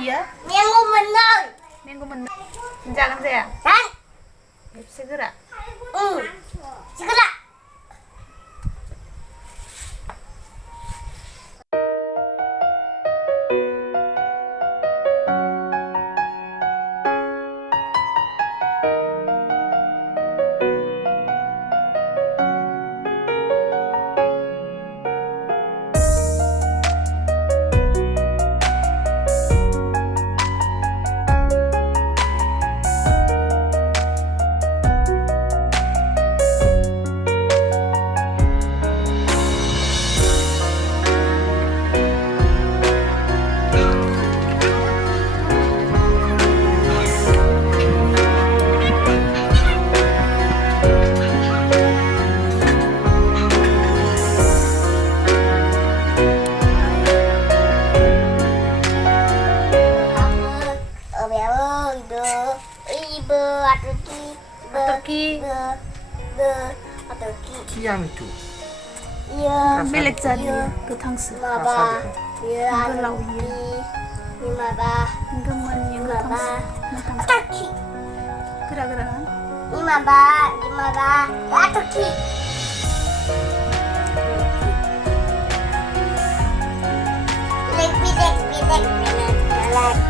bia. Mango mình ơi. Mango mình. Dạ con gì ạ? Đấy. Đẹp sức ạ. Ừ. Sức ạ. Turki. 티아미투. 벨렉자리야. 그 탕수. Bà 이거 라우이야. nhưng mà bà 이거만 이거 탕수. 나 탕수. Turkey 그래. nhưng mà bà Turkey Bilek